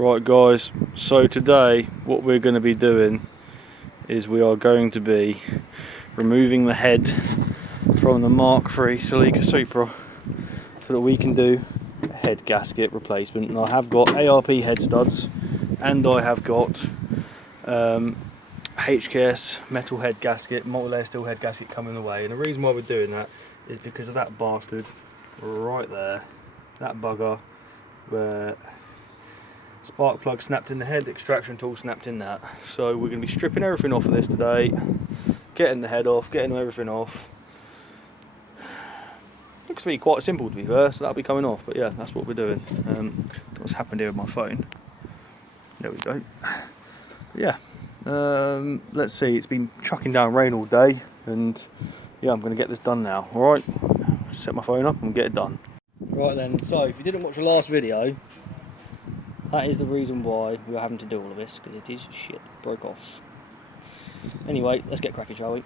Right guys, so today what we're going to be doing is we are going to be removing the head from the Mark III Celica Supra so that we can do a head gasket replacement. And I have got ARP head studs and I have got HKS metal head gasket, multi-layer steel head gasket coming the way. And the reason why we're doing that is because of that bastard right there, that bugger where spark plug snapped in the head, extraction tool snapped in that. So we're going to be stripping everything off of this today, getting the head off, getting everything off. Looks to be quite simple to be fair, so that'll be coming off, but yeah, that's what we're doing. What's happened here with my phone? There we go. Yeah, let's see, it's been chucking down rain all day, and yeah, I'm going to get this done now, alright? Set my phone up and get it done. Right then, so if you didn't watch the last video, that is the reason why we were having to do all of this, because it is shit, broke off. Anyway, let's get cracking, shall we?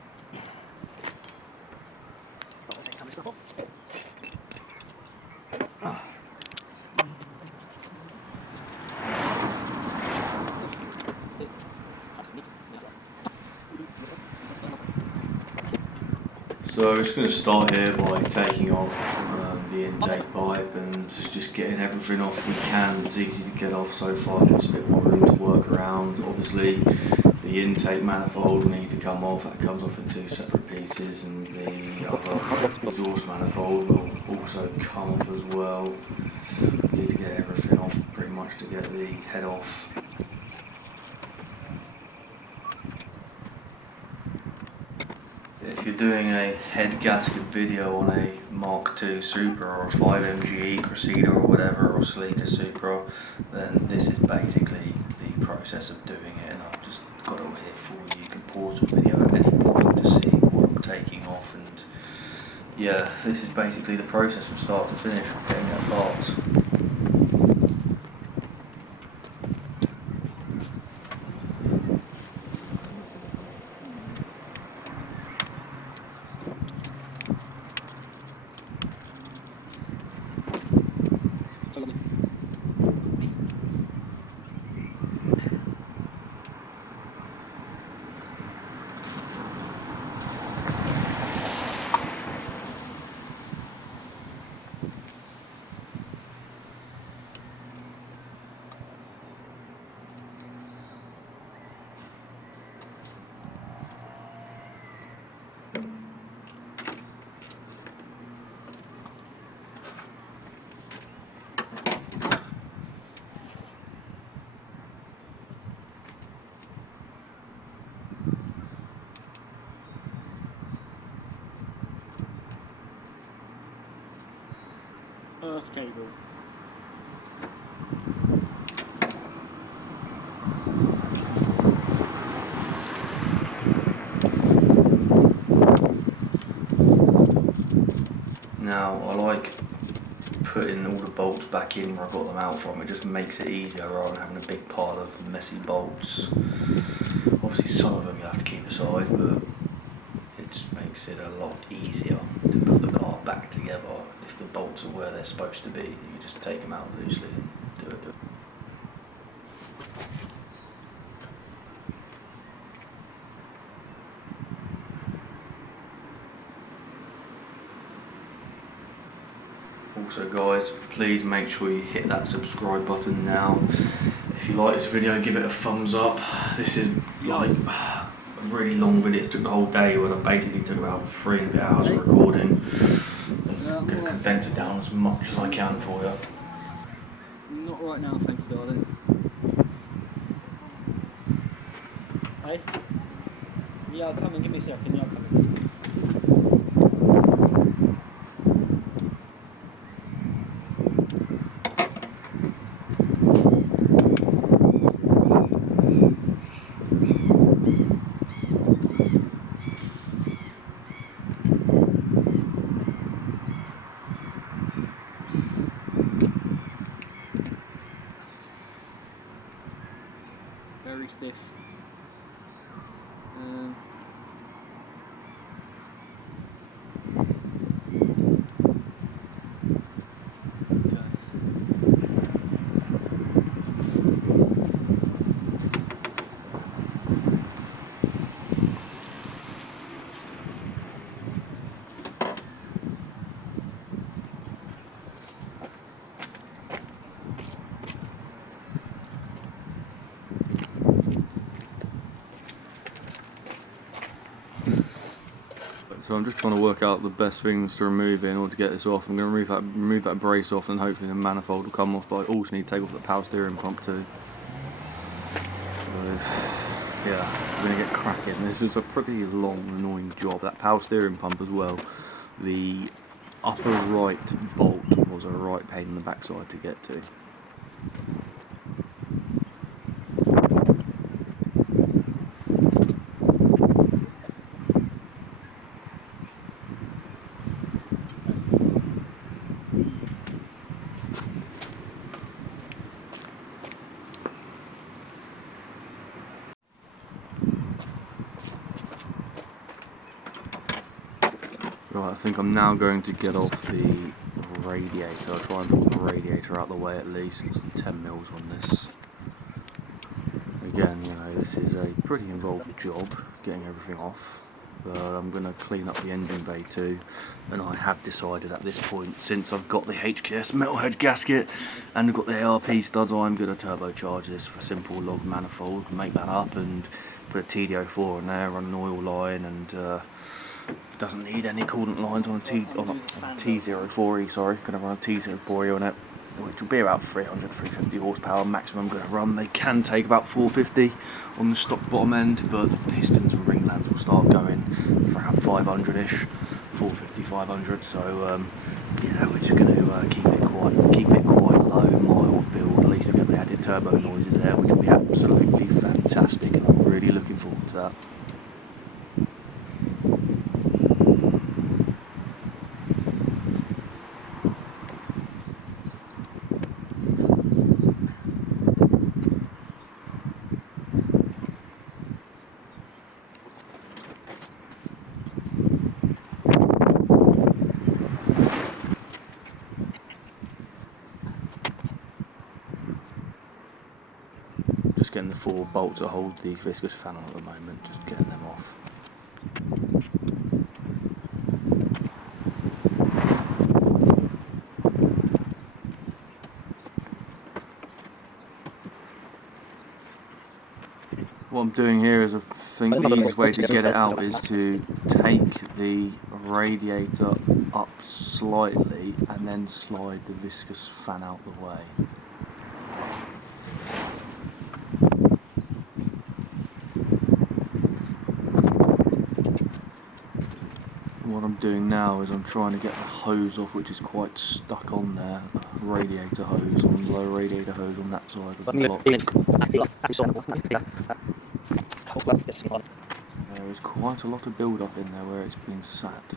So we're just going to start here by taking off the intake pipe and just getting everything off we can. It's easy to get off so far, gives a bit more room to work around. Obviously the intake manifold will need to come off, that comes off in two separate pieces, and the other exhaust manifold will also come off as well. Need to get everything off pretty much to get the head off. If you're doing a head gasket video on a Mark II Supra or a 5MGE Cressida or whatever, or Celica Supra, then this is basically the process of doing it, and I've just got it here for you. You can pause the video at any point to see what I'm taking off, and yeah, this is basically the process from start to finish of getting it apart. Earth cable. Now I like putting all the bolts back in where I got them out from. It just makes it easier rather than having a big pile of messy bolts. Obviously some of them you have to keep aside, but it just makes it a lot easier to put the car back together. If the bolts are where they're supposed to be, you just take them out loosely and do it. Also guys, please make sure you hit that subscribe button now. If you like this video, give it a thumbs up. This is like a really long video. It took the whole day, but I basically took about 3 hours of recording. I'm going to condense it down as much as I can for you. Not right now, thank you darling. Hey? Yeah, I'll come and give me a second. Yeah, I'll come in. Very stiff. Okay. So I'm just trying to work out the best things to remove in order to get this off. I'm going to remove that brace off, and hopefully the manifold will come off, but I also need to take off the power steering pump too. So, yeah, I'm going to get cracking. This is a pretty long, annoying job. That power steering pump as well, the upper right bolt was a right pain in the backside to get to. Right, I think I'm now going to get off the radiator. I'll try and pull the radiator out of the way at least. There's some 10 mils on this. Again, you know, this is a pretty involved job, getting everything off. But I'm going to clean up the engine bay too. And I have decided at this point, since I've got the HKS metalhead gasket and I've got the ARP studs, I'm going to turbocharge this for a simple log manifold, make that up and put a TD04 in there, run an oil line, and doesn't need any coolant lines on a T04E, sorry, going to run a T04E on it, which will be about 300-350 horsepower maximum I'm going to run. They can take about 450 on the stock bottom end, but the pistons and ring lands will start going for around 500-ish, 450-500, so yeah, we're just going to keep it quite low, mild build. At least we'll get the added turbo noises there, which will be absolutely fantastic, and I'm really looking forward to that. Just getting the 4 bolts that hold the viscous fan on at the moment, just getting them off. What I'm doing here is, I think the easiest way to get it out is to take the radiator up slightly and then slide the viscous fan out the way. What I'm doing now is I'm trying to get the hose off, which is quite stuck on there, the radiator hose, on the low radiator hose on that side of the block. There is quite a lot of build up in there where it's been sat,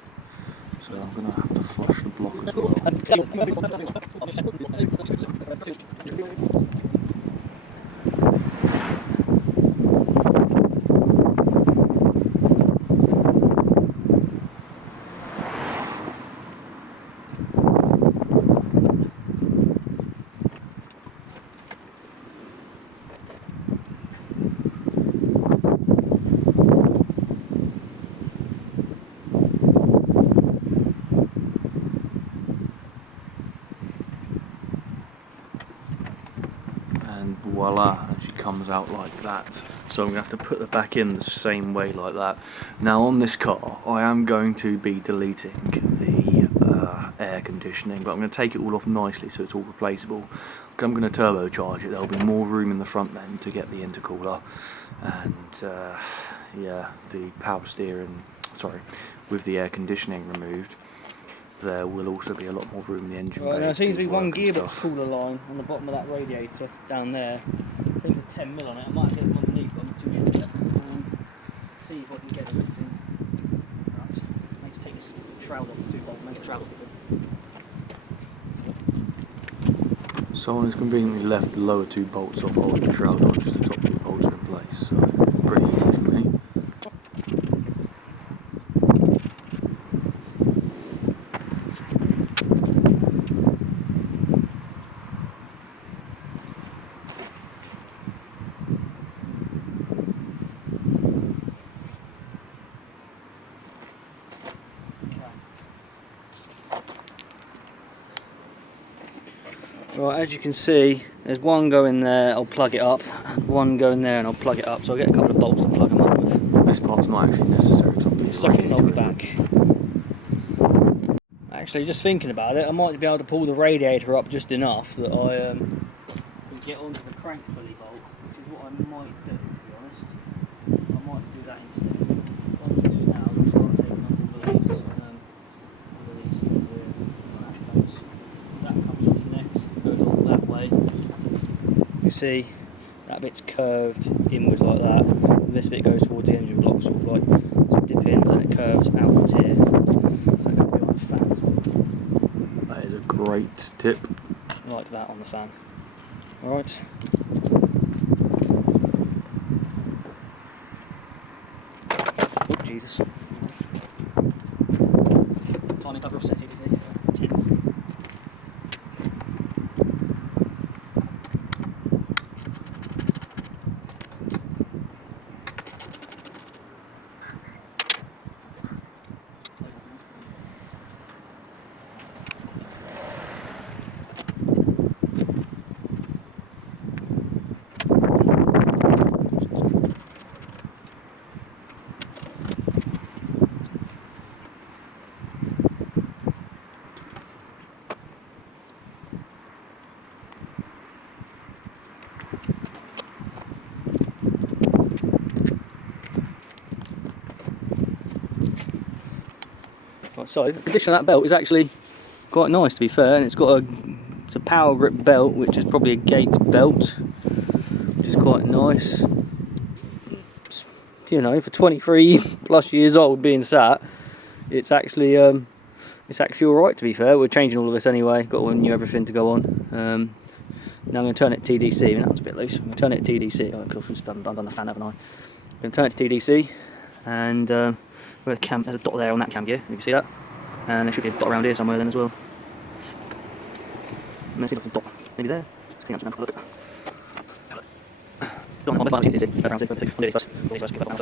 so I'm going to have to flush the block as well. And voila, and she comes out like that. So I'm going to have to put the back in the same way like that. Now on this car I am going to be deleting the air conditioning, but I'm going to take it all off nicely so it's all replaceable. I'm going to turbocharge it. There'll be more room in the front then to get the intercooler, and yeah, the power steering, sorry, with the air conditioning removed, there will also be a lot more room in the engine bay. Right, there seems to be one gearbox cooler line on the bottom of that radiator down there. I think it's 10 mil on it. I might get it underneath, but I'm not too sure. See if I can get everything. Right. I need to take this shroud off, it's too bolt, and then get shroud off with it. Someone has conveniently left the lower 2 bolts off, holding the shroud on, just the top 2 bolts are in place, so pretty easy for me. Right, as you can see, there's one going there, I'll plug it up, one going there and I'll plug it up, so I'll get a couple of bolts to plug them up with. This part's not actually necessary because I'm The socket will be back. Actually, just thinking about it, I might be able to pull the radiator up just enough that I can get onto the crank pulley bolt, which is what I might do, to be honest. I might do that instead. What I'm going to do now is I'll start taking off all of these things here. That comes off next, goes on that way. You see, that bit's curved inwards like that. And this bit goes towards the engine block, sort of like dip in, and then it curves outwards here. So that can be on the fan as well. That is a great tip. Like that on the fan. Alright. Oh, Jesus. Tiny cover offset, you see. It's a tint. Right, so the condition of that belt is actually quite nice, to be fair, and it's a power grip belt, which is probably a Gates belt, which is quite nice. You know, for 23 plus years old being sat, it's actually alright, to be fair. We're changing all of this anyway, got all new everything to go on. Now I'm going to turn it TDC. I mean, that's a bit loose. I'm going to turn it TDC. Oh, I've just done the fan, haven't I? I'm going to turn it to TDC, and there's a dot there on that cam gear. You can see that, and there should be a dot around here somewhere then as well. Let's see if there's a dot maybe there. Let's clean up some, have a look. Don't want to TDC. Around here, first. Give that one.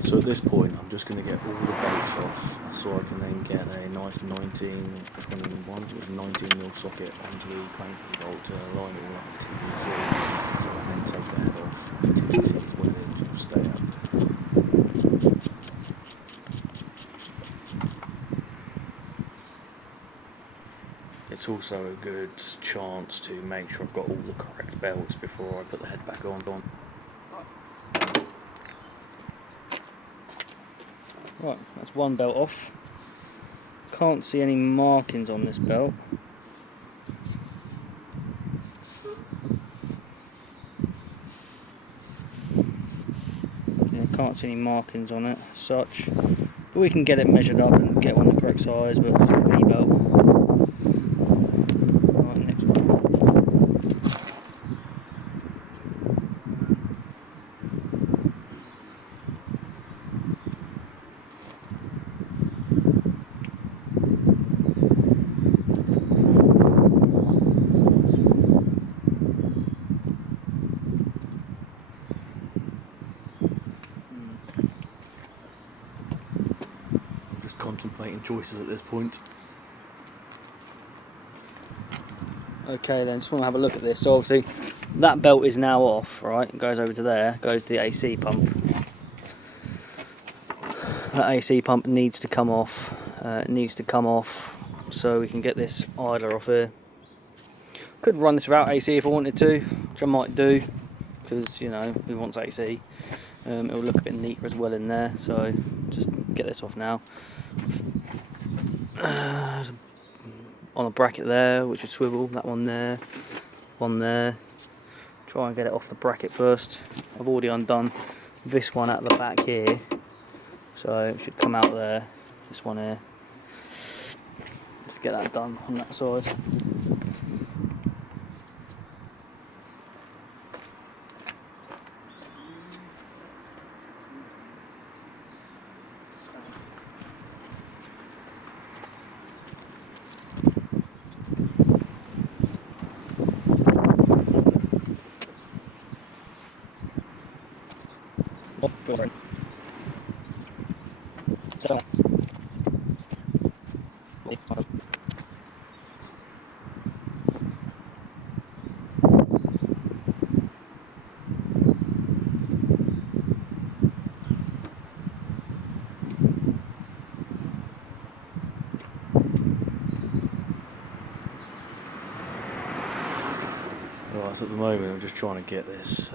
So at this point I'm just going to get all the bolts off so I can then get a nice 19mm socket onto the crank bolt to line it all up with TDC, so I can then take the head off. TDC is where the engine will stay up. It's also a good chance to make sure I've got all the correct belts before I put the head back on. Right, that's one belt off. Can't see any markings on this belt. Yeah, can't see any markings on it as such. But we can get it measured up and get one the correct size, but it's a V belt. Right, next one. Contemplating choices at this point. Okay then, just want to have a look at this. So obviously that belt is now off, right? It goes over to there, goes to the AC pump. That AC pump needs to come off. So we can get this idler off here. Could run this without AC if I wanted to, which I might do, because you know, who wants AC? It'll look a bit neater as well in there, so just get this off now. On a bracket there, which would swivel, that one there, try and get it off the bracket first. I've already undone this one at the back here, so it should come out there, this one here. Let's get that done on that side. Oh, sorry. So. So at the moment I'm just trying to get this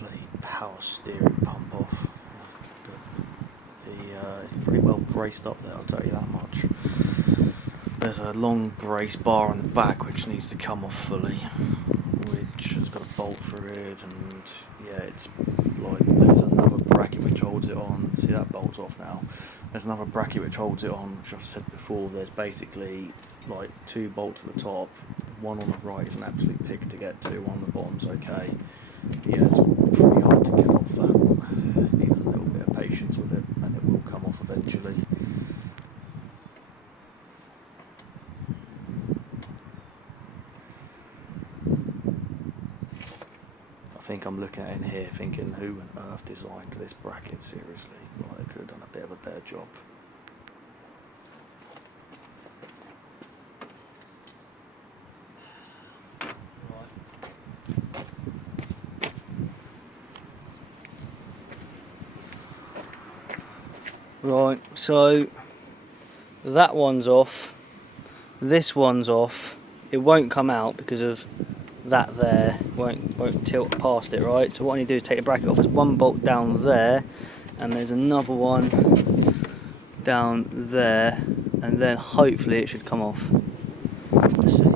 bloody power steering pump off. But it's pretty well braced up there, I'll tell you that much. There's a long brace bar on the back which needs to come off fully, which has got a bolt through it, and yeah, it's like there's another bracket which holds it on. See, that bolt's off now. There's another bracket which holds it on, which I've said before. There's basically like 2 bolts at the top. One on the right is an absolute pig to get to, one on the bottom's okay. Yeah, it's pretty hard to get off that. Need a little bit of patience with it, and it will come off eventually. I think I'm looking at it in here thinking, who on earth designed this bracket, seriously? Like, they could have done a bit of a better job. Right, so that one's off, this one's off. It won't come out because of that there, won't tilt past it, right? So what I need to do is take the bracket off. There's one bolt down there, and there's another one down there, and then hopefully it should come off. Let's see.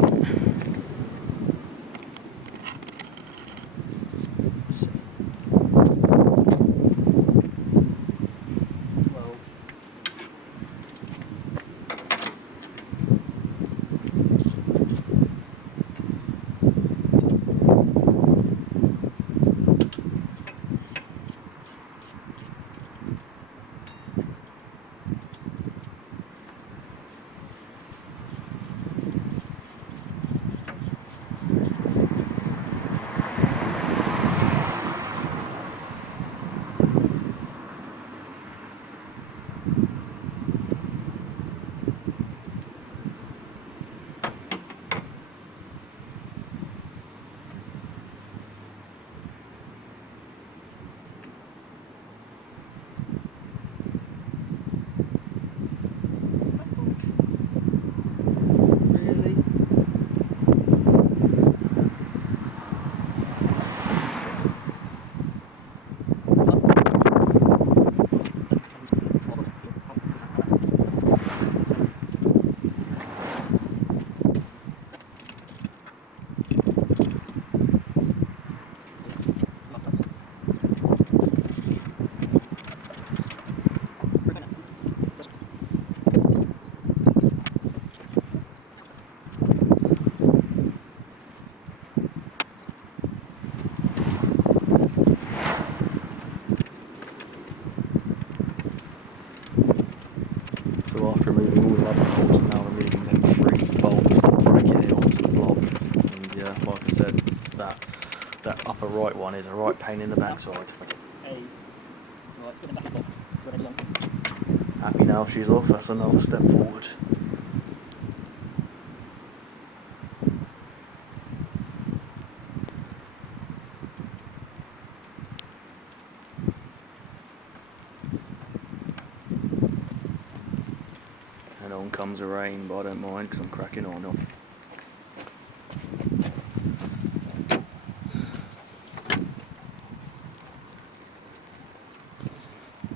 So after removing all the other bolts, I'm now removing them 3 bolts, breaking it onto the block. And yeah, like I said, that upper right one is a right pain in the backside. Happy now she's off, that's another step forward. And on comes the rain, but I don't mind because I'm cracking on.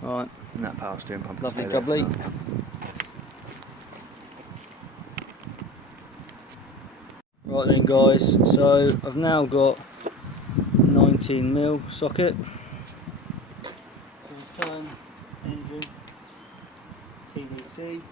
Right, And that power steering pump. lovely jubbly. Right then guys, so I've now got 19mm socket. Turn, engine, TVC.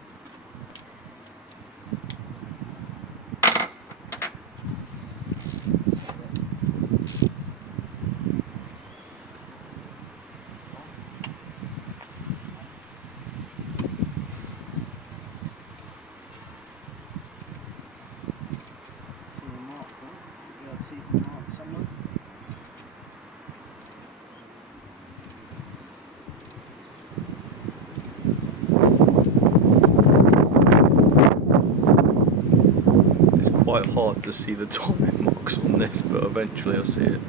Quite hard to see the timing marks on this, but eventually I'll see it.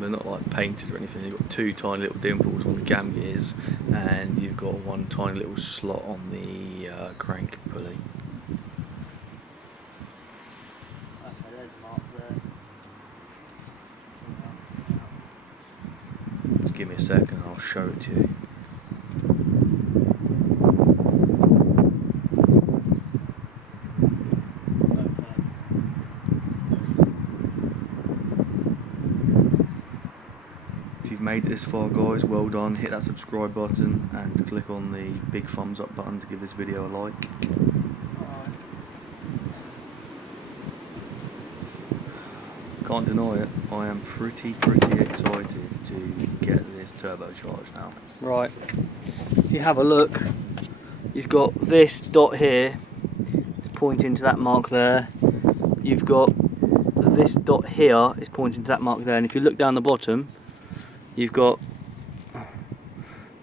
They're not like painted or anything. You've got 2 tiny little dimples on the cam gears, and you've got 1 tiny little slot on the crank pulley. Okay, there's a mark there. give me a second and I'll show it to you. If you've made it this far, guys, well done. Hit that subscribe button and click on the big thumbs up button to give this video a like. Can't deny it, I am pretty excited to get this turbocharged now. Right, if you have a look, you've got this dot here, it's pointing to that mark there. You've got this dot here, is pointing to that mark there, and if you look down the bottom, you've got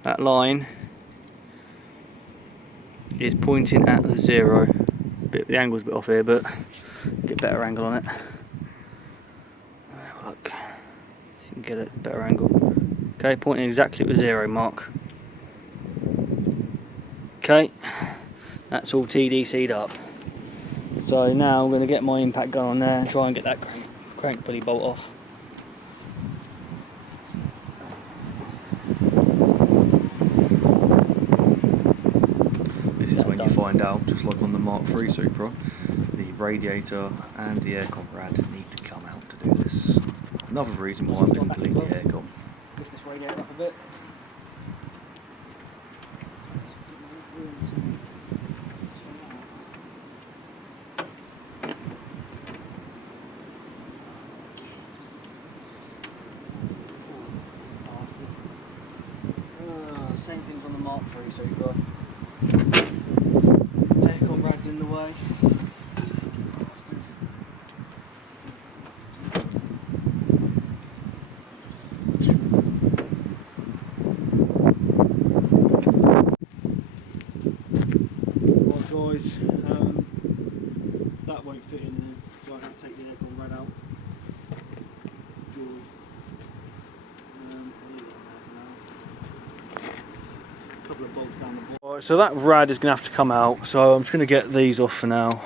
that line is pointing at the 0. The angle's a bit off here, but get a better angle on it. Look, so you can get a better angle. Okay, pointing exactly at the 0 mark. Okay, that's all TDC'd up. So now I'm going to get my impact gun on there and try and get that crank pulley bolt off. This is when you find out, just like on the Mark III Supra, the radiator and the aircon rad need to come out to do this. Another reason why I'm going to clean the aircon. Lift this radiator up a bit. Same things on the Mark III Supra. Aircon rad's in the way. Guys, that won't fit in there, so I have to take the aircon rad out. Joy. I'll leave it on there for now. A couple of bolts down the bottom. Alright, so that rad is going to have to come out, so I'm just going to get these off for now.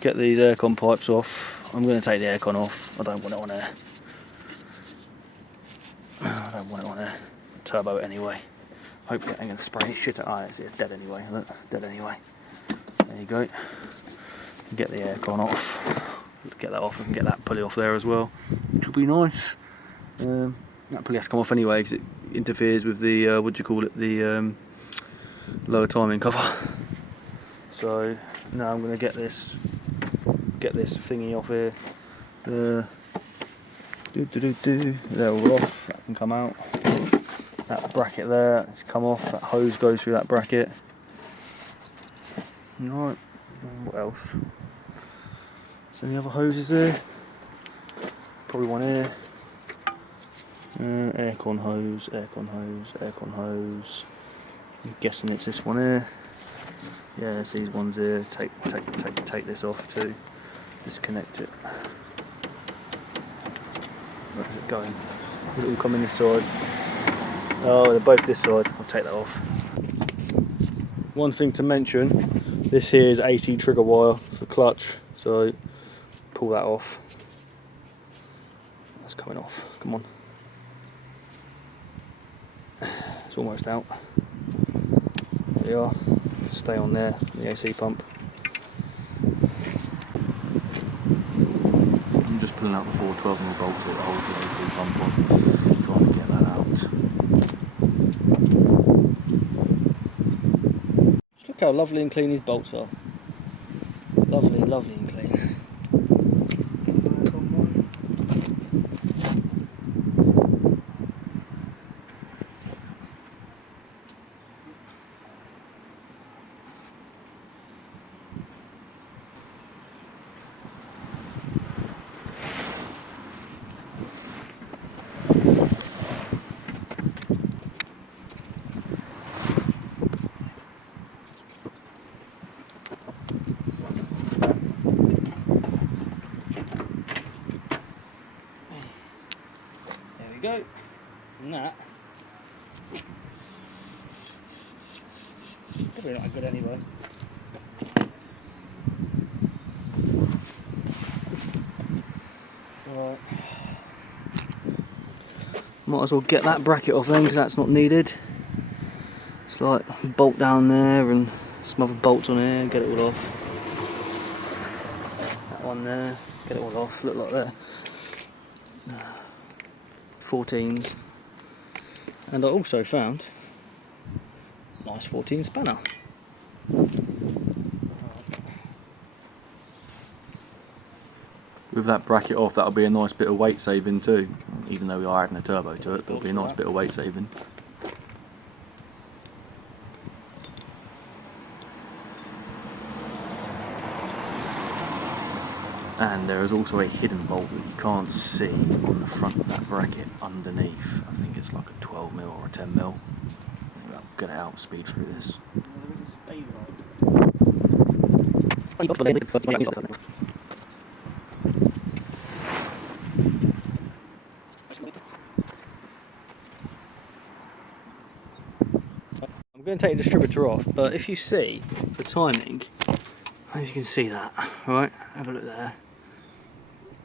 Get these aircon pipes off. I'm going to take the aircon off. I don't want it on there. I don't want it on there. Turbo it anyway. Hopefully I ain't going to spray any shit out. Oh, it's dead anyway. Look, dead anyway. There you go. Get the aircon off. Get that off and get that pulley off there as well. It'll be nice. That pulley has to come off anyway because it interferes with the what do you call it? The lower timing cover. So now I'm going to get this thingy off here. They're all off. That can come out. That bracket there, it's come off. That hose goes through that bracket. Right, what else? Is there any other hoses there? Probably one here. Aircon hose, aircon hose, aircon hose. I'm guessing it's this one here. Yeah, it's these ones here. Take this off too. Disconnect it. Where is it going? Does it all come in this side? Oh, they're both this side. I'll take that off. One thing to mention, this here is AC trigger wire for clutch, so pull that off. That's coming off. Come on. It's almost out. There we are. Stay on there, the AC pump. I'm just pulling out the 4 12mm bolts that hold the AC pump on, trying to get that out. Just look how lovely and clean these bolts are. Lovely and clean. Go, and that probably not good anyway. Right. Might as well get that bracket off then, because that's not needed. It's like bolt down there and some other bolts on here, get it all off. That one there, get it all off, look like there. 14s. And I also found a nice 14 spanner. With that bracket off, that'll be a nice bit of weight saving too. Even though we are adding a turbo to it, but it'll be a nice bit of weight saving. And there is also a hidden bolt that you can't see on the front of that bracket underneath. I think it's like a 12mm or a 10mm. I'll get it out, speed through this. I'm going to take the distributor off, but if you see the timing, I don't know if you can see that, right? Have a look there.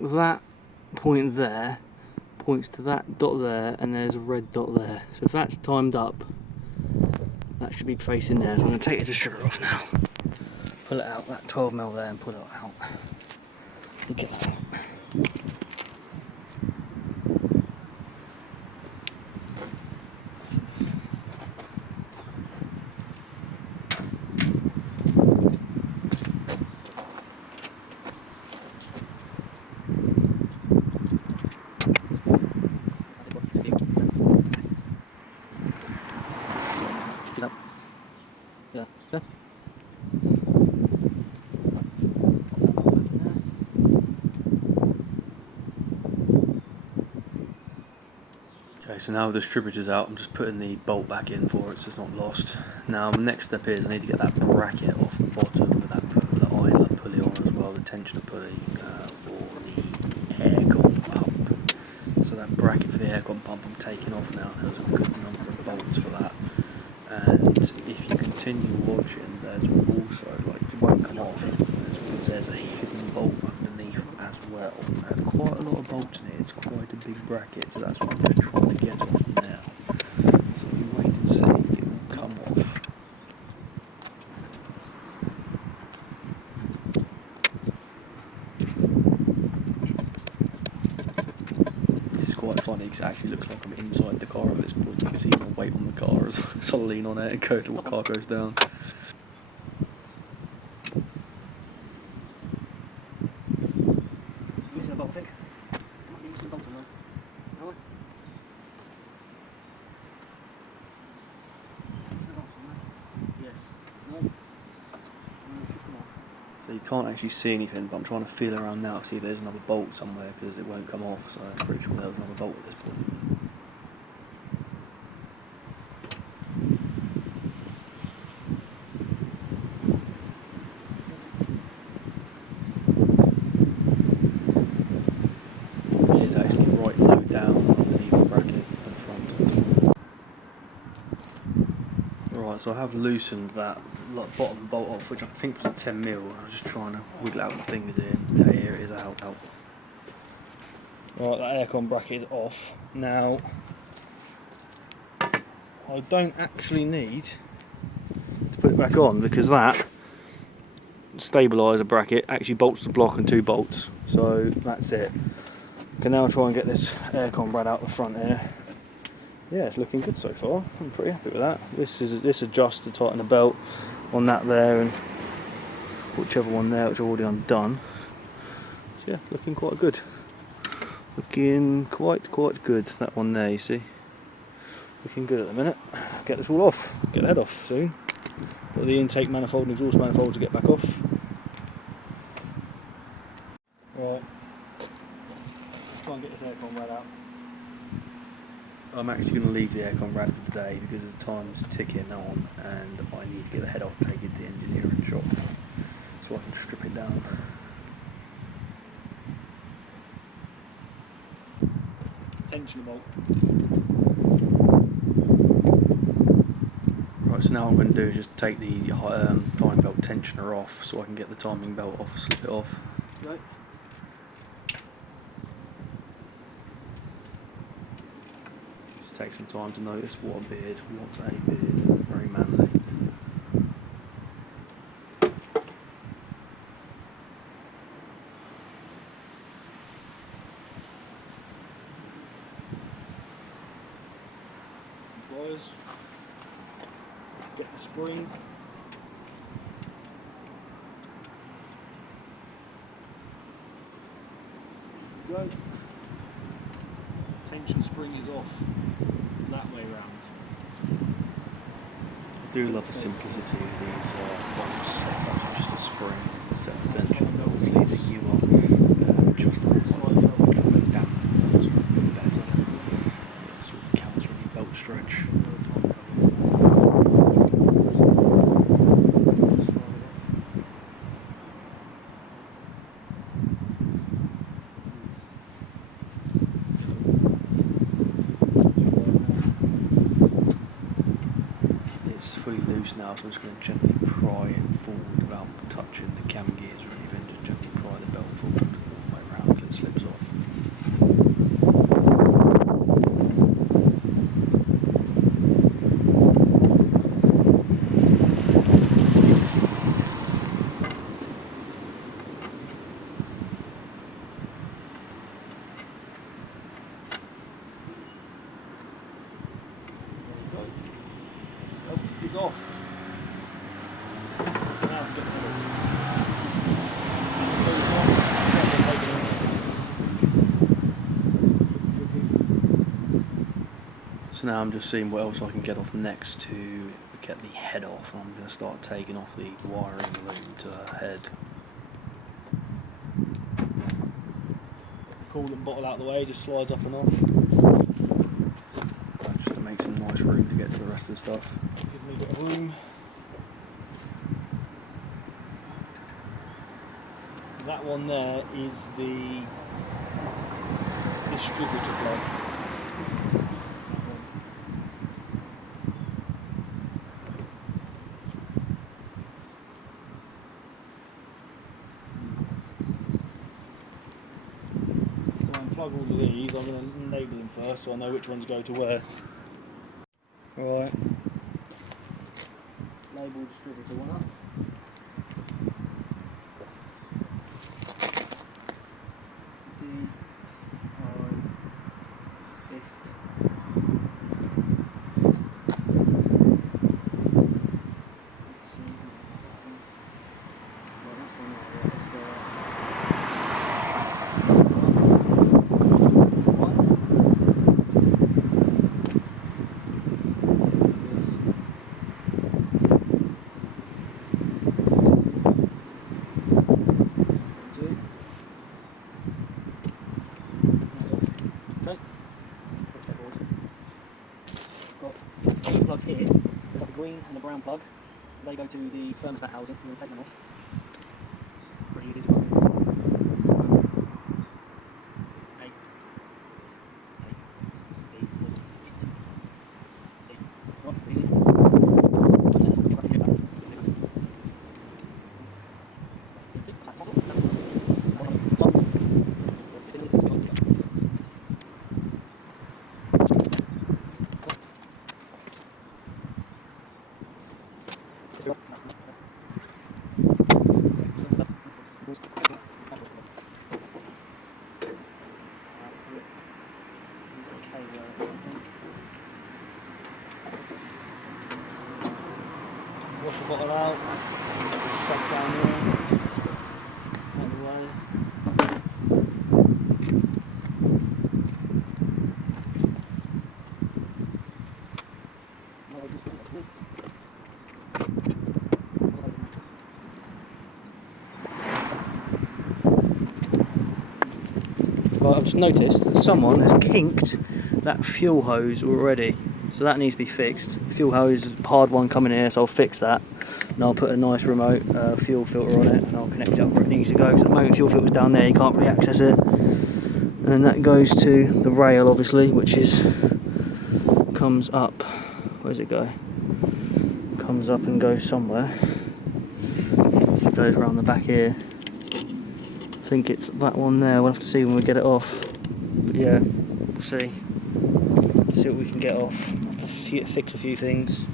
That point there points to that dot there, and there's a red dot there. So if that's timed up, that should be facing there. So I'm going to take the distributor off now. Pull it out, that 12mm there, and pull it out. Get that out. Yeah. Okay, so now the distributor's out, I'm just putting the bolt back in for it so it's not lost. Now the next step is I need to get that bracket off the bottom with that idler pulley on as well, the tensioner pulley for the aircon pump. So that bracket for the aircon pump I'm taking off now. There's a good number of bolts for that. And if you continue watching, there's also, like, it won't come off, there's a hidden bolt underneath as well. And quite a lot of bolts in it, it's quite a big bracket, so that's what I'm just trying to get off now. So we wait and see, it will come off. This is quite funny because it actually looks like I'm inside the car at this point. You can see my weight on the car as well. So I lean on it and go till the car goes down. Missing a bolt, Vic. Might be missing a bolt somewhere. Am I? Missing a bolt somewhere? Yes. No. So you can't actually see anything, but I'm trying to feel around now to see if there's another bolt somewhere because it won't come off, so I'm pretty sure there's another bolt at this point. It is actually right low down underneath the bracket at the front. Right, so I have loosened that bottom bolt off, which I think was a 10mm. I was just trying to wiggle out with my fingers here. Yeah, here it is out. Right, that aircon bracket is off. Now, I don't actually need to put it back on because that stabiliser bracket actually bolts the block and 2 bolts. So that's it. I can now try and get this aircon rad out the front here. Yeah, it's looking good so far. I'm pretty happy with that. This adjusts to tighten the belt on that there and whichever one there, which I've already undone. So yeah, looking quite good. Looking quite good. That one there, you see. Looking good at the minute. Get this all off. Get the head off soon. Got the intake manifold and exhaust manifold to get back off. Right. Try and get this aircon rad out. I'm actually going to leave the aircon rad for today because the time's ticking on and I need to get the head off, take it to the engineering shop so I can strip it down. Tensioner bolt. Right, so now what I'm going to do is just take the timing belt tensioner off so I can get the timing belt off, slip it off. Right. Take some time to notice what a beard, what a beard, very manly. Some pliers, get the spring. Go. Tension spring is off that way round. I do love the simplicity of these box setups, just a spring, set the tension, obviously that you are adjustable by damp bolts are a bit better. Sort of counts any belt stretch. Fully loose now, so I'm just going to gently pry it forward without touching the cam gears or anything. Just gently pry the belt forward all the way around until it slips off. Is off. So now I'm just seeing what else I can get off next to get the head off, and I'm going to start taking off the wiring loom to the head. Coolant bottle out of the way, just slides up and off. Just to make some nice room to get to the rest of the stuff. Give me a bit of room. That one there is the distributor plug. Plug all of these, I'm going to label them first so I know which ones go to where. Alright. Label distributor one up. Plugs here, there's like a green and a brown plug. They go to the thermostat housing. I'm going to take them off. Pretty easy to work with. Wash the bottle out, back down there, out of the way. Right, I've just noticed that someone has kinked that fuel hose already. So that needs to be fixed. Fuel hose, hard one coming here, so I'll fix that. And I'll put a nice remote fuel filter on it, and I'll connect it up where it needs to go. Because at the moment fuel filter's down there, you can't really access it. And then that goes to the rail, obviously, which is comes up. Where does it go? Comes up and goes somewhere. It goes around the back here. I think it's that one there. We'll have to see when we get it off. But yeah, we'll see. see what we can get off. Fix a few things.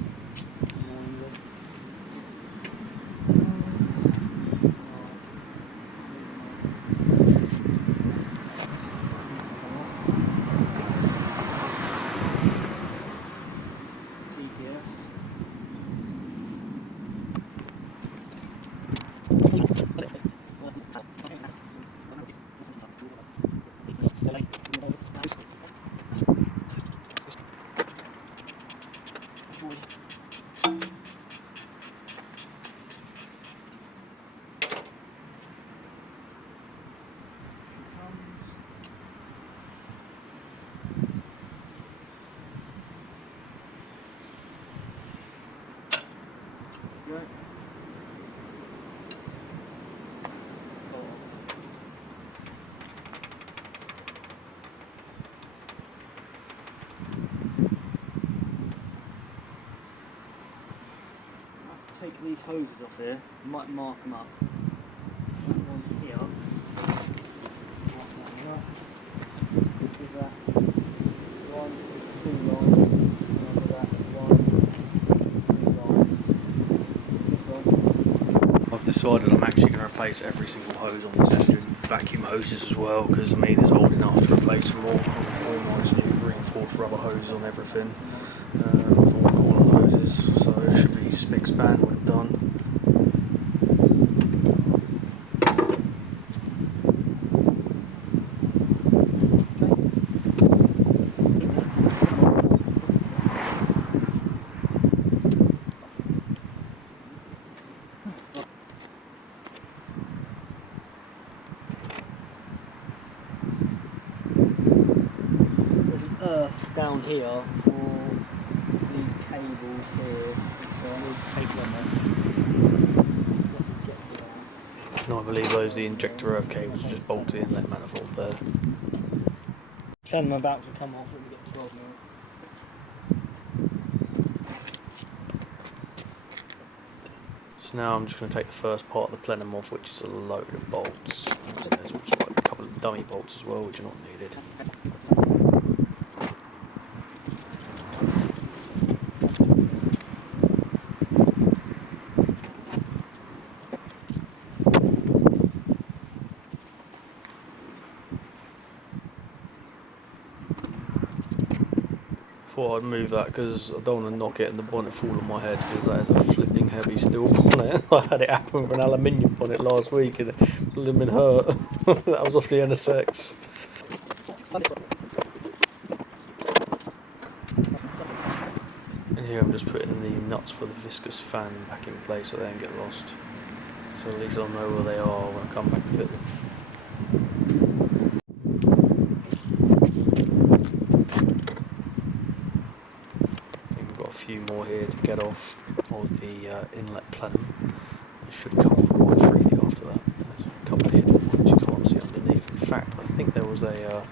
Take these hoses off here, I might mark them up. That one here, mark that one up. Give that 1, 2 lines, and I'll do that 1, 2 lines. This one. I've decided I'm actually going to replace every single hose on this engine, vacuum hoses as well, because I mean it's old enough to replace them all. All nice new reinforced rubber hoses on everything. All coolant hoses, so it should be spick span when done. There's an earth down here for these cables here, so I need to take them off. Get to that. No, I believe those are the injector earth cables, just bolt to the inlet manifold there. I'm about to come off. Let me get 12 mil. So now I'm just going to take the first part of the plenum off, which is a load of bolts. So there's also like a couple of dummy bolts as well, which are not needed. Thought I'd move that because I don't want to knock it and the bonnet fall on my head, because that is a flipping heavy steel bonnet. I had it happen with an aluminium bonnet last week and it blimmin' hurt. That was off the NSX. And here I'm just putting the nuts for the viscous fan back in place so they don't get lost. So at least I'll know where they are when I come back to fit them. Few more here to get off of the inlet plenum. It should come off quite freely after that. There's a couple of hidden ones you can't see underneath. In fact, I think there was a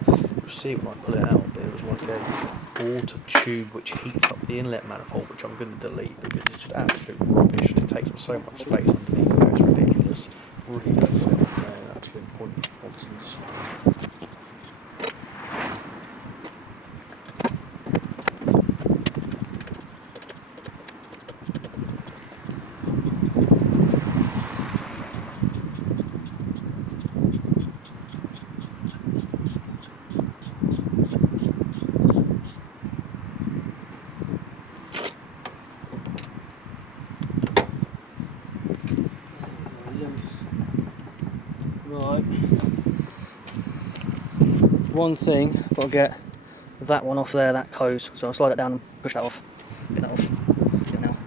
receipt when I pull it out, but it was like a water tube which heats up the inlet manifold, which I'm going to delete because it's just absolute rubbish. It takes up so much space underneath there, it's ridiculous. Really don't put it on there, absolute pointless nonsense. Right. One thing, got to get that one off there, that hose. So I'll slide it down and push that off. Get that off. Get it now. Off.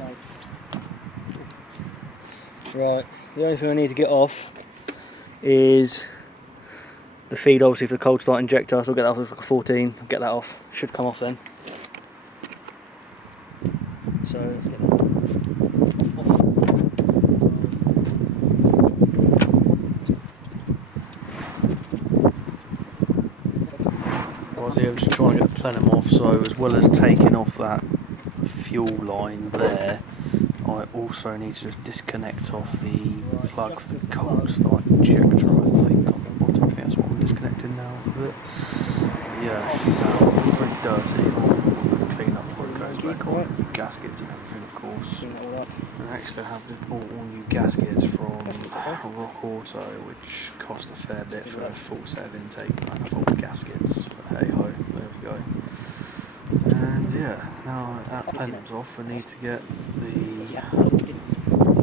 Okay. Right, the only thing I need to get off is the feed, obviously, for the cold start injector, so I'll get that off. It's like a 14, I'll get that off, should come off then. So let's get that off. Obviously I'm just trying to get the plenum off, so as well as taking off that fuel line there, I also need to just disconnect off the plug for the cold start injector, I think, on the bottom. I think that's what I'm disconnecting now a bit. Yeah, she's out pretty dirty. I'll clean up before it goes back on. New gaskets and everything, of course. I actually have bought all new gaskets from Rock Auto, which cost a fair bit for a full set of intake manifold gaskets. But hey ho, there we go. And yeah, now that plenum's off, I need to get the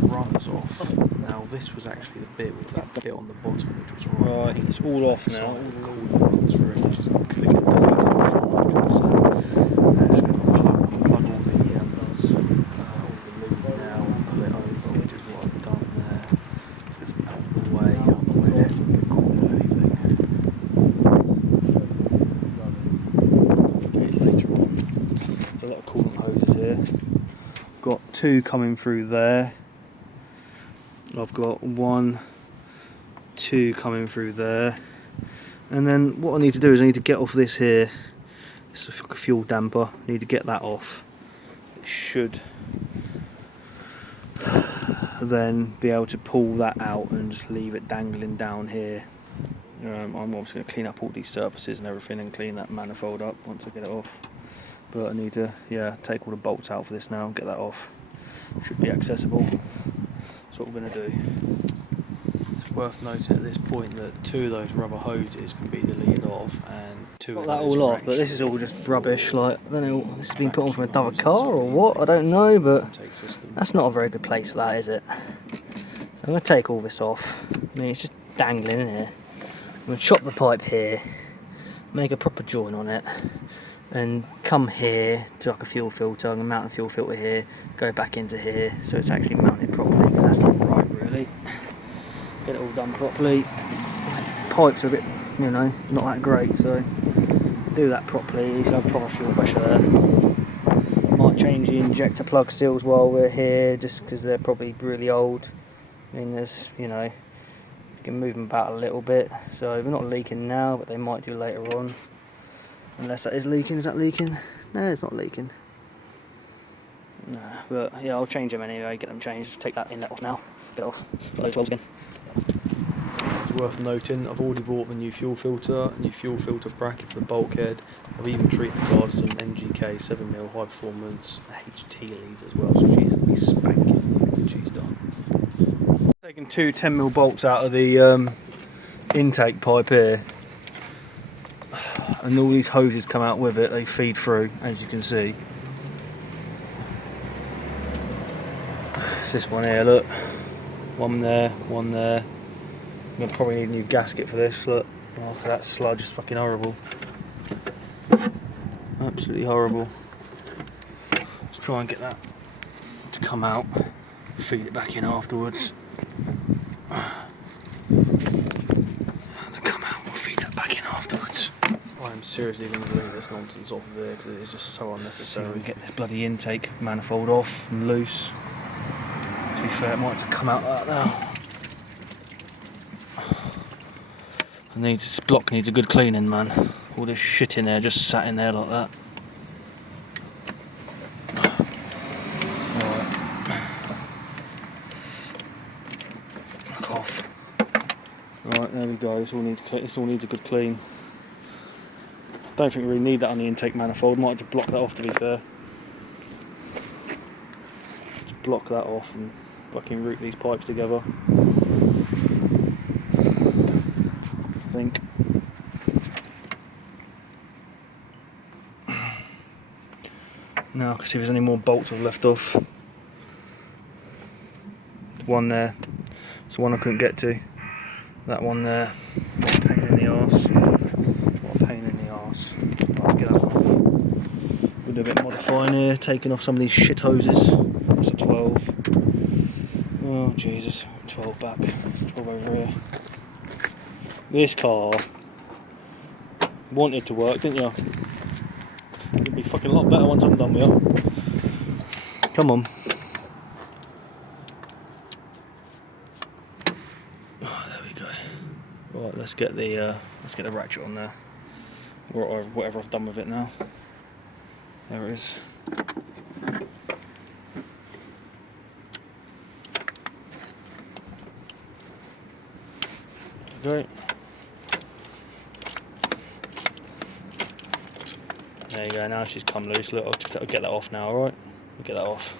runners off. Now this was actually the bit with that bit on the bottom, which was Right, it's all off now. all the coolant runs through, which is completely deleted from 100%. I'm just going to unplug all the lube now and pull it over, which is what I've done there. It's out of the way, it doesn't get caught in anything. Later on, a lot of coolant hoses here. Got two coming through there. I've got 1, 2 coming through there, and then what I need to do is I need to get off this here. It's a fuel damper. I need to get that off. It should then be able to pull that out and just leave it dangling down here. I'm obviously going to clean up all these surfaces and everything and clean that manifold up once I get it off. But I need to, take all the bolts out for this now and get that off. Should be accessible. That's what we're going to do. It's worth noting at this point that 2 of those rubber hoses can be deleted off, and 2 Got of that those all are off, but this is all just rubbish. Like, I don't know, this has been put on from another car or what, I don't know, but that's not a very good place for that, is it? So I'm going to take all this off. I mean, it's just dangling in here. I'm going to chop the pipe here, make a proper joint on it, and come here to like a fuel filter. I'm going to mount a fuel filter here, go back into here, so it's actually mounted properly, because that's not right really. Get it all done properly. Pipes are a bit, not that great, so do that properly, so have proper fuel pressure there. Might change the injector plug seals while we're here, just because they're probably really old. I mean, there's, you can move them about a little bit, so they're not leaking now, but they might do later on. Unless that is leaking. Is that leaking? No, it's not leaking. No, but yeah, I'll change them anyway, get them changed. Take that inlet off now. Get it off. Got those welds again. It's worth noting, I've already bought the new fuel filter bracket for the bulkhead. I've even treated the car to some NGK 7mm high performance HT leads as well, so she's going to be spanking when she's done. Taking 2 10mm bolts out of the intake pipe here. And all these hoses come out with it, they feed through, as you can see. It's this one here, look. One there, one there. I'm going to probably need a new gasket for this, look. Oh, look at that sludge, it's fucking horrible. Absolutely horrible. Let's try and get that to come out, feed it back in afterwards. To come out, we'll feed that back in afterwards. I'm seriously going to delete this nonsense off of there because it is just so unnecessary. So we get this bloody intake manifold off and loose. To be fair, it might just come out like that now. This block needs a good cleaning, man. All this shit in there just sat in there like that. Right. Look off. Right, there we go. This all needs a good clean. Don't think we really need that on the intake manifold. Might just block that off, to be fair. Just block that off and fucking route these pipes together. I think. Now I can see if there's any more bolts I've left off. One there. It's one I couldn't get to. That one there. What a pain in the arse. What a pain in the arse. Let's get that one off. We'll do a bit of modifying here, taking off some of these shit hoses. That's a 12. Oh Jesus, 12 back. That's 12 over here. This car wanted to work, didn't you? It'll be fucking a lot better once I'm done with it. Come on. Oh, there we go. Right, let's get the ratchet on there. or whatever I've done with it now. There it is. There you go, now she's come loose. Look, I'll get that off now, alright? We'll get that off.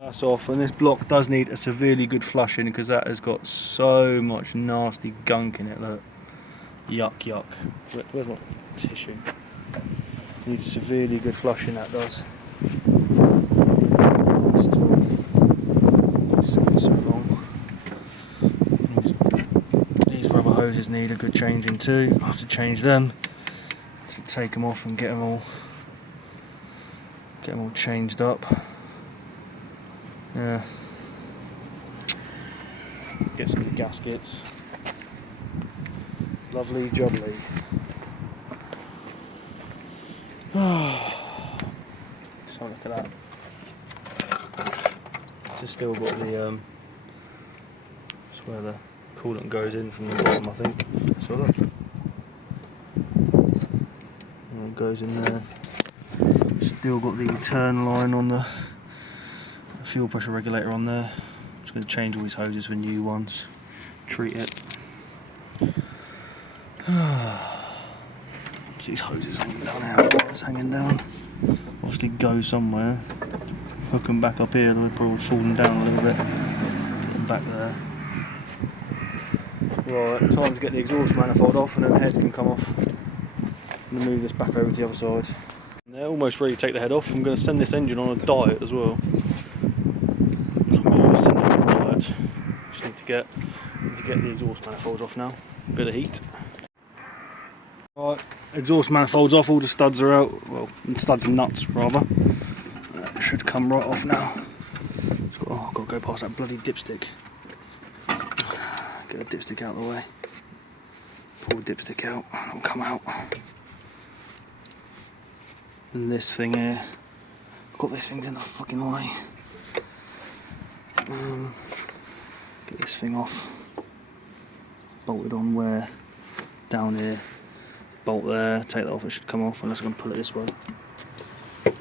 That's off, and this block does need a severely good flushing because that has got so much nasty gunk in it, look. Yuck, yuck. Where's my tissue? Needs severely good flushing, that does. It's so long. These rubber hoses need a good changing too. I'll have to change them to take them off and get them all changed up. Yeah. Get some gaskets. Lovely jubbly. So look at that. It's still got the it's where the coolant goes in from the bottom, I think. So look. And it goes in there. Still got the turn line on the fuel pressure regulator on there. I'm just going to change all these hoses for new ones. Treat it. These hoses hanging down here. It's hanging down. Obviously go somewhere. Hook them back up here. They're probably falling down a little bit. Get them back there. Right, time to get the exhaust manifold off, and then the heads can come off. I'm going to move this back over to the other side. And they're almost ready to take the head off. I'm going to send this engine on a diet as well. So I'm going to send it on a diet. Just need to get the exhaust manifolds off now. Bit of heat. Right, exhaust manifolds off, all the studs are out, well, studs and nuts rather. Should come right off now. I've got to go past that bloody dipstick. Get the dipstick out of the way. Pull the dipstick out, it'll come out. And this thing here, I've got this thing in the fucking way. Get this thing off. Bolted on where? Down here. Bolt there, take that off, it should come off unless I'm going to pull it this way.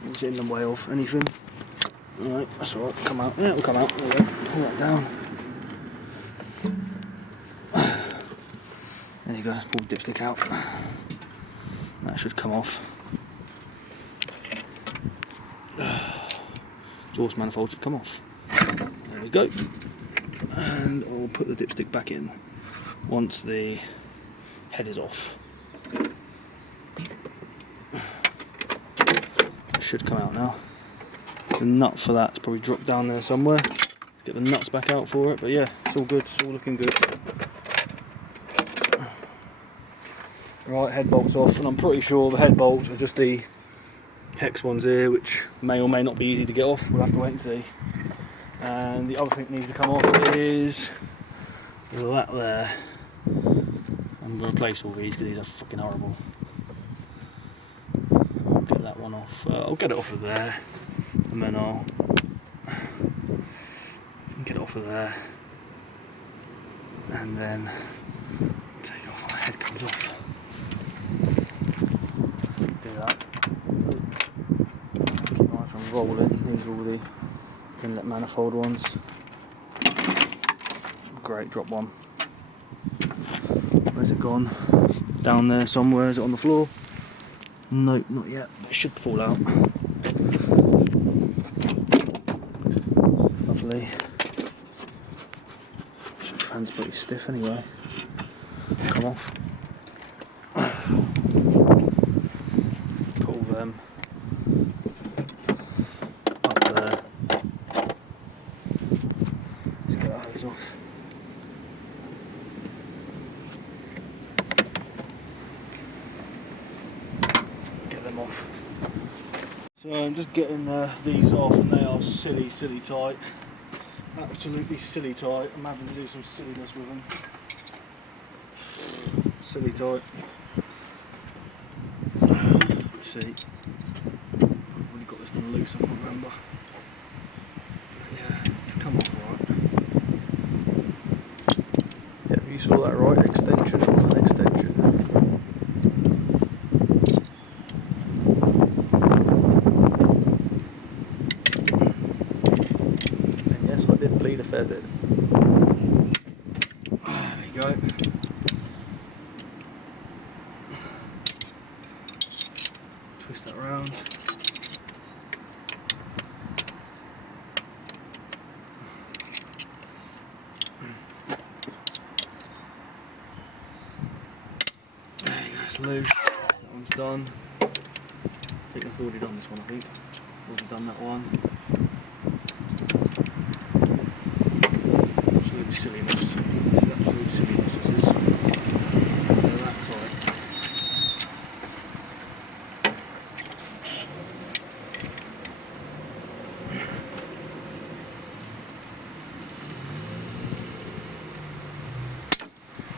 It's in the way of anything. Alright, that's alright, come out. Yeah, it'll come out. There we go. Pull that down. There you go, pull the dipstick out. That should come off. Exhaust manifold should come off. There we go. And I'll put the dipstick back in once the head is off. Should come out now. The nut for that's probably dropped down there somewhere. Get the nuts back out for it, but yeah, it's all good, it's all looking good. Right, head bolts off, and I'm pretty sure the head bolts are just the hex ones here, which may or may not be easy to get off. We'll have to wait and see. And the other thing that needs to come off is that there. I'm going to replace all these because these are fucking horrible. I'll get that one off. I'll get it off of there, and then I'll get it off of there, and then take off when the head comes off. Do that. Keep nice and rolling. These are all the inlet manifold ones. Great, drop one. Where's it gone? Down there somewhere. Is it on the floor? Nope, not yet. It should fall out. Lovely. Fan's pretty stiff anyway. Come off. Pull them up there. Let's get that hose off. Off. So I'm just getting these off, and they are silly tight. Absolutely silly tight. I'm having to do some silliness with them. Silly tight. Let's see. I've already got this one loose, I can't remember. Yeah, it's come off right. Yeah, you saw that right. Extension on an extension. it did. There we go. Twist that around. There you go, it's loose. That one's done. I think I've already done this one, I think. Already done that one. Absolute silliness. This is absolute silliness, this is. They're that tight.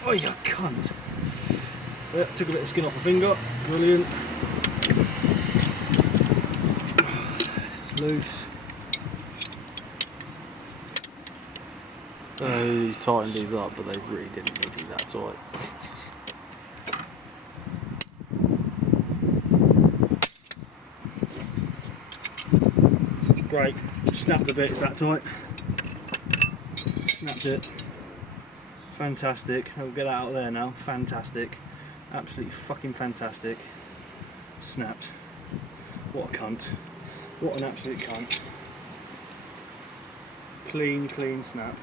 Oh, you cunt! Yep, took a bit of skin off my finger. Brilliant. It's loose. He tightened these up, but they really didn't need to be that tight. Great. Snapped a bit. It's that tight. Snapped it. Fantastic. I'll get that out of there now. Fantastic. Absolutely fucking fantastic. Snapped. What a cunt. What an absolute cunt. Clean, clean snap.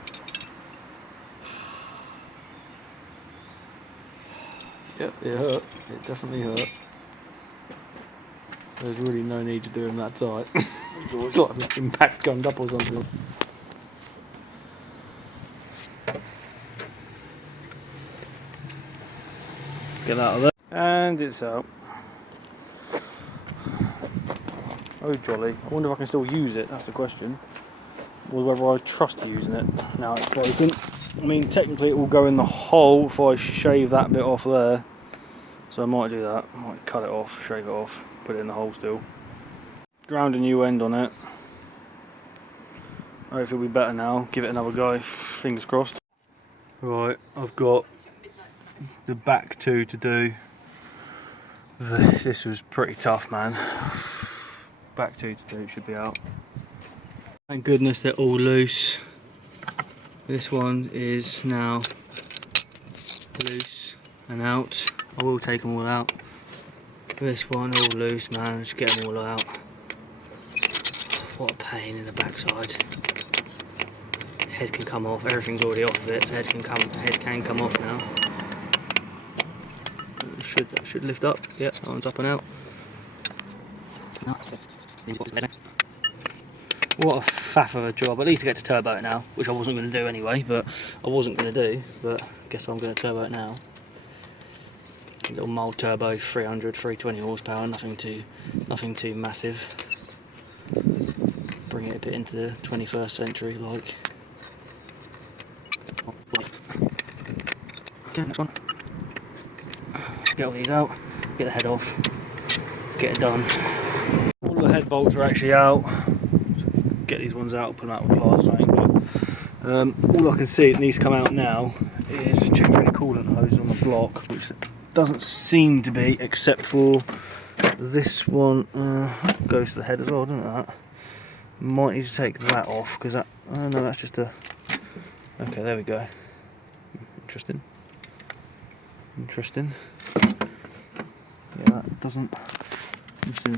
Yep, it hurt. It definitely hurt. There's really no need to do him that tight. It's like an impact gunned up or something. Get out of there. And it's out. Oh jolly. I wonder if I can still use it, that's the question. Or whether I trust using it now it's broken. I mean, technically it will go in the hole if I shave that bit off there. So I might do that. I might cut it off, shave it off, put it in the hole still. Ground a new end on it. Hopefully it'll be better now. Give it another go, fingers crossed. Right, I've got the back two to do. This was pretty tough, man. Back two to do, should be out. Thank goodness they're all loose. This one is now loose and out. I will take them all out. This one all loose, man. Just get them all out. What a pain in the backside. Head can come off. Everything's already off of it, so head can come off now. That should lift up. Yep, that one's up and out. What a faff of a job. At least I get to turbo it now, which I wasn't going to do anyway, but I guess I'm going to turbo it now. A little mild turbo, 320 horsepower, nothing too massive. Bring it a bit into the 21st century, like. Okay, next one. Get all these out, get the head off, get it done. All the head bolts are actually out. Get these ones out, put them out with pliers, I think, but all I can see that needs to come out now is checking the coolant hose on the block, which doesn't seem to be, except for this one. Goes to the head as well, doesn't it? That might need to take that off because that. Oh no, that's just a. Okay, there we go. Interesting. Interesting. Yeah, that doesn't. Let's see.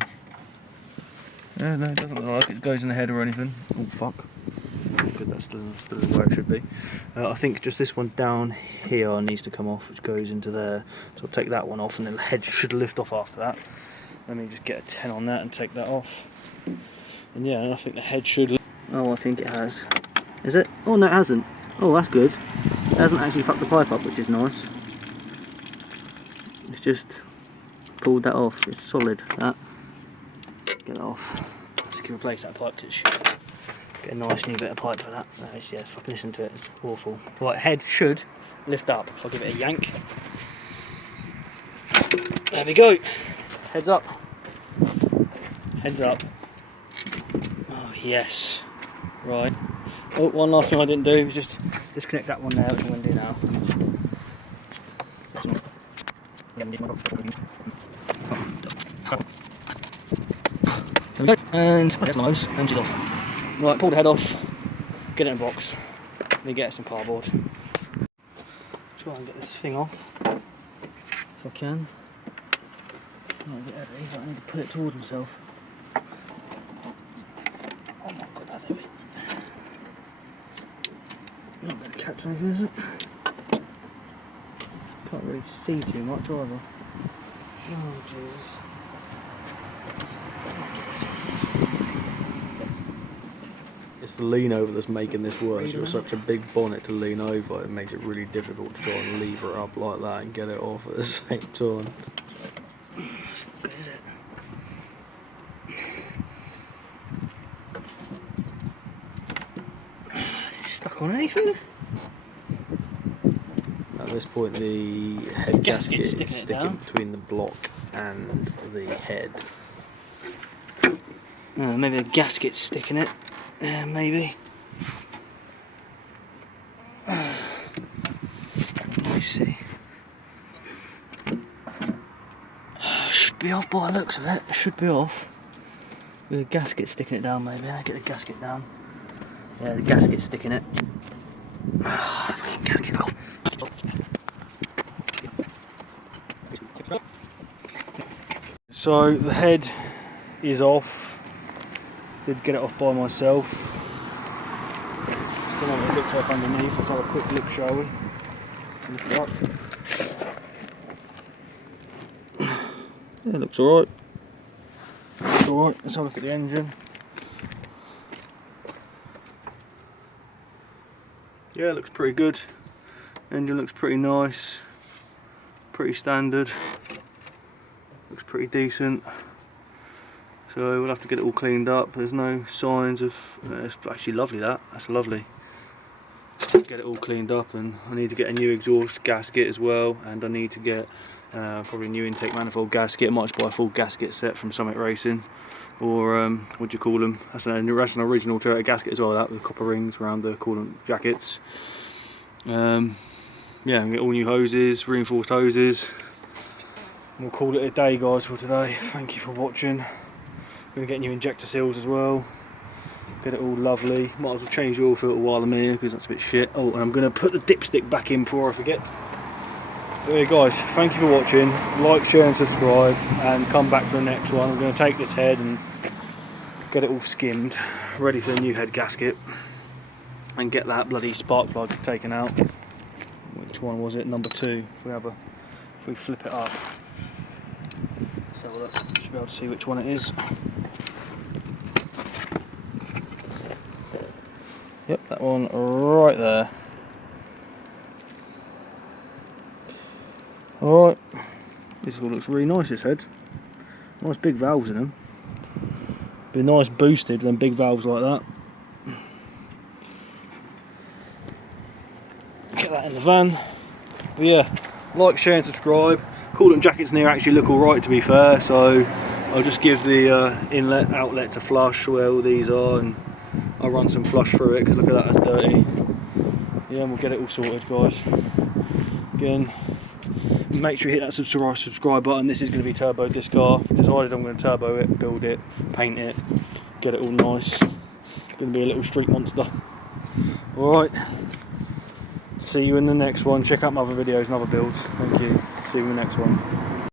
Yeah, no, it doesn't look like it goes in the head or anything. Oh fuck. Good, that's still where it should be. I think just this one down here needs to come off, which goes into there. So I'll take that one off, and then the head should lift off after that. Let me just get a 10 on that and take that off. And yeah, I think the head should. Oh, I think it has. Is it? Oh no, it hasn't. Oh, that's good. It hasn't actually fucked the pipe up, which is nice. It's just pulled that off. It's solid. That. Get that off. Just can replace that pipe. It should get a nice new bit of pipe for that. Yeah, fucking listen to it. It's awful. Right, head should lift up. If I give it a yank. There we go. Heads up. Heads up. Oh yes. Right. Oh, one last thing I didn't do was just disconnect that one there, which I'm going to do now. There we go. And get the nose and she's off. Right, pull the head off, get it in a box. Let me get some cardboard. Try and get this thing off if I can. Not a bit heavy, but I need to put it towards myself. Oh my god, that's heavy. Not going to catch anything, is it? Can't really see too much either. Oh Jesus. It's the lean over that's making this worse. You've got such a big bonnet to lean over, it makes it really difficult to try and lever it up like that and get it off at the same time. That's not good, is it? Is it stuck on anything? At this point the head gasket is sticking sticking between the block and the head. Maybe the gasket's sticking it. Yeah, maybe. Let me see. Should be off by the looks of it. Should be off. With the gasket sticking it down, maybe. I'll get the gasket down. Yeah, the gasket's sticking it. Fucking gasket. So the head is off. Did get it off by myself. Just don't know what it looks like underneath. Let's have a quick look, shall we? Lift it up. Yeah, it looks alright. Looks alright. Let's have a look at the engine. Yeah, it looks pretty good. Engine looks pretty nice. Pretty standard. Looks pretty decent. So we'll have to get it all cleaned up. There's no signs of. It's actually lovely. That's lovely. Get it all cleaned up, and I need to get a new exhaust gasket as well, and I need to get probably a new intake manifold gasket. I might just buy a full gasket set from Summit Racing, or what do you call them? That's an original Toyota gasket as well. That with copper rings around the coolant jackets. Yeah, and get all new hoses, reinforced hoses. We'll call it a day, guys, for today. Thank you for watching. We're going to get new injector seals as well. Get it all lovely. Might as well change the oil filter while I'm here because that's a bit shit. Oh, and I'm going to put the dipstick back in before I forget. But yeah, guys, thank you for watching. Like, share and subscribe, and come back for the next one. I'm going to take this head and get it all skimmed, ready for the new head gasket, and get that bloody spark plug taken out. Which one was it? Number 2. If we flip it up. Let's have a look. Should be able to see which one it is. Yep, that one right there. Alright, this one looks really nice, this head. Nice big valves in them. Be nice boosted with them big valves like that. Get that in the van. But yeah, like, share and subscribe. Coolant jackets in here actually look alright, to be fair, so I'll just give the inlet outlets a flush where all these are, and I'll run some flush through it because look at that, that's dirty. Yeah, and we'll get it all sorted, guys. Again, make sure you hit that subscribe button. This is going to be turboed, this car. Decided I'm going to turbo it, build it, paint it, get it all nice. It's going to be a little street monster. Alright, see you in the next one. Check out my other videos and other builds. Thank you. See you in the next one.